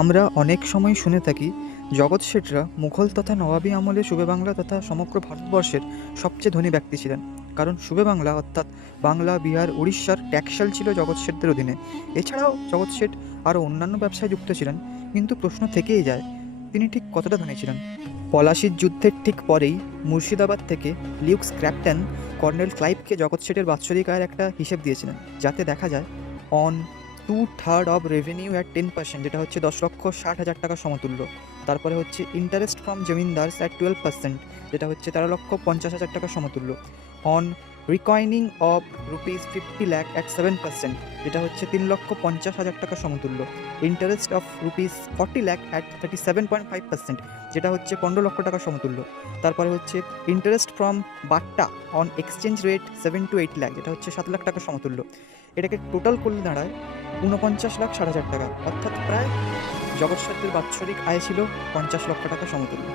আমরা অনেক সময় শুনে থাকি, জগৎ শেঠরা মুঘল তথা নবাবী আমলে সুবে বাংলা তথা সমগ্র ভারতবর্ষের সবচেয়ে ধনী ব্যক্তি ছিলেন। কারণ সুবে বাংলা অর্থাৎ বাংলা, বিহার, উড়িষ্যার ট্যাক্সাল ছিল জগৎ শেঠদের অধীনে। এছাড়াও জগৎ শেঠ আরও অন্যান্য ব্যবসায় যুক্ত ছিলেন, কিন্তু প্রশ্ন থেকেই যায়, তিনি ঠিক কতটা ধনী ছিলেন? পলাশির যুদ্ধের ঠিক পরেই মুর্শিদাবাদ থেকে লিউক স্ক্র্যাপটন কর্নেল ক্লাইভকে জগৎ শেঠের বাৎসরিক আয়ের একটা হিসেব দিয়েছিলেন, যাতে দেখা যায়, on two third of revenue at ten percent যেটা হচ্ছে দশ লক্ষ ষাট হাজার টাকা সমতুল্য। তারপরে হচ্ছে interest from zamindars at twelve percent যেটা হচ্ছে তেরো লক্ষ পঞ্চাশ হাজার টাকা সমতুল্য। On reckoning of rupees fifty lakh at seven percent যেটা হচ্ছে তিন লক্ষ পঞ্চাশ হাজার টাকা সমতুল্য। Interest of rupees forty lakh at thirty seven point five percent যেটা হচ্ছে পনেরো লক্ষ টাকা সমতুল্য। তারপরে হচ্ছে interest from batta on exchange rate seven to eight lakh যেটা হচ্ছে সাত লাখ টাকা সমতুল্য। এটাকে টোটাল করলে দাঁড়ায় ঊনপঞ্চাশ লাখ ষাট হাজার টাকা, অর্থাৎ প্রায় জগৎ বাৎসরিক আয় ছিল পঞ্চাশ লক্ষ টাকা সমতুল্য।